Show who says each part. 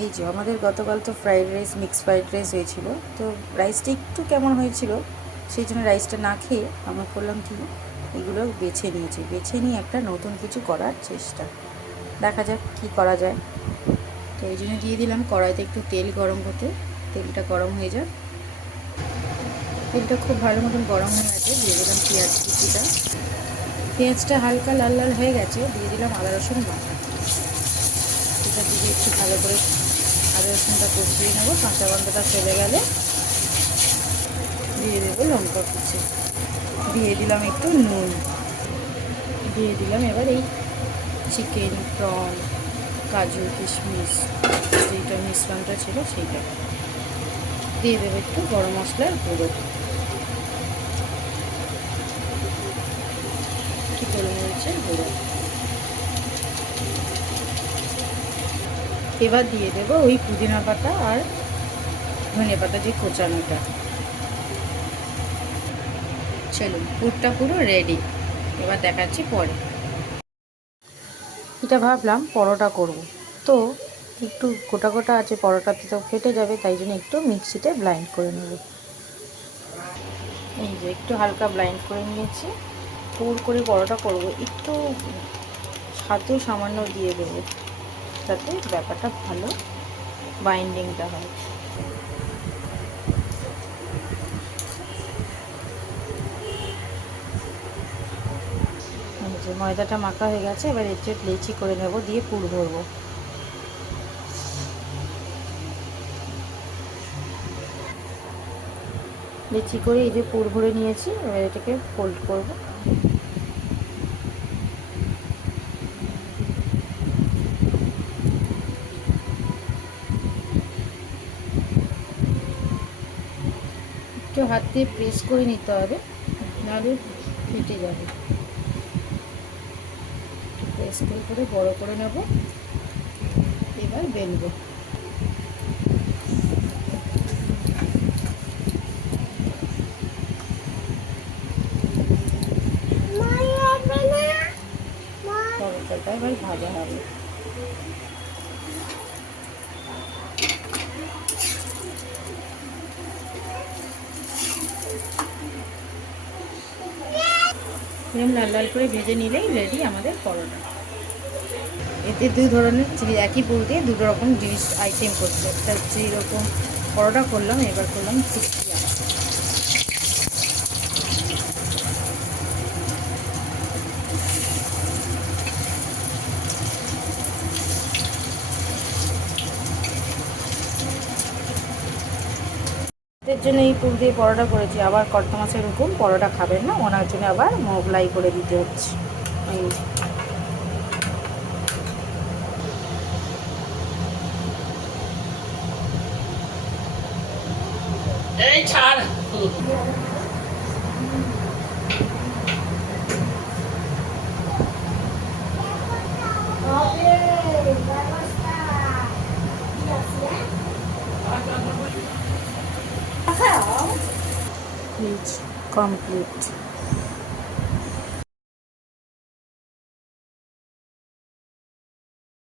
Speaker 1: এই যে, আমাদের গতকাল তো fried rice mix fried rice হয়েছিল। তো রাইসটা একটু কেমন হয়েছিল, সেই জন্য রাইসটা না খেয়ে আমরা করলাম কি এগুলো বেছে নিয়েছি। বেছে নিয়ে একটা নতুন কিছু করার চেষ্টা। দেখা যাক কি করা যায়। তো এই জন্য দিয়ে দিলাম, কড়াইতে একটু তেল গরম হতে, তেলটা গরম হয়ে যাক। তেলটা খুব ভালো মতন গরম হয়ে গেছে, দিয়ে দিলাম পেঁয়াজ কুচিটা। পেঁয়াজটা হালকা লাল লাল হয়ে গেছে, দিয়ে দিলাম আদা রসুন বাটা। এটা দিয়ে একটু ভালো করে রসুনটা কষিয়ে নেব, কাঁচা গন্ধটা চলে গেলে দিয়ে দেবো লঙ্কা কুচি। দিয়ে দিলাম একটু নুন। দিয়ে দিলাম এবার এই চিকেন, প্রন, কাজু, কিশমিশ, যেইটা মিশ্রণটা ছিল সেইটা। দিয়ে দেবো একটু গরম মশলার গুঁড়ো। কী একটু গোলমরিচের গুঁড়ো। এবার দিয়ে দেবো ওই পুদিনা পাতা আর ধনে পাতা যে কোচানোটা। চলুন, পুরটা পুরো রেডি এবার দেখাচ্ছি পরে। এটা ভাবলাম পরোটা করব। তো একটু গোটা গোটা আছে, পরোটাতে তো ফেটে যাবে, তাই জন্য একটু মিক্সিতে ব্লাইন্ড করে নেব। এই যে একটু হালকা ব্লাইন্ড করে নিয়েছি। পুর করে পরোটা করব, একটু ছাতু সামান্য দিয়ে দেবো। যাতে ব্যাপারটা ভালো বাইন্ডিংটা হয়। যে ময়দাটা মাখা হয়ে গেছে, এবার এর চেয়ে লেচি করে নেব, দিয়ে পুর ভরবো। লেচি করে এই যে পুর ভরে নিয়েছি, এবার এটাকে ফোল্ড করব। একটু হাত দিয়ে প্রেস করে নিতে হবে নাহলে ফেটে যাবে। প্রেস করে করে বড় করে নেব এবার বেলবো। পরোটাটা এবার ভাজা হবে। এরকম লাল লাল করে ভেজে নিলেই রেডি আমাদের পরোটা। এতে দুই ধরনের একই পুর দিয়ে দুটো রকম জিনিস আইটেম করছে। একটা হচ্ছে এরকম পরোটা করলাম, এবার করলাম টিকিয়া এর জন্য এই পুর দিয়ে পরোটা করেছি। আবার কর্তা মাছের হুকুম পরোটা খাবেন না, ওনার জন্য আবার মোগলাই করে দিতে হচ্ছে। এই
Speaker 2: ছাড়।
Speaker 1: complete.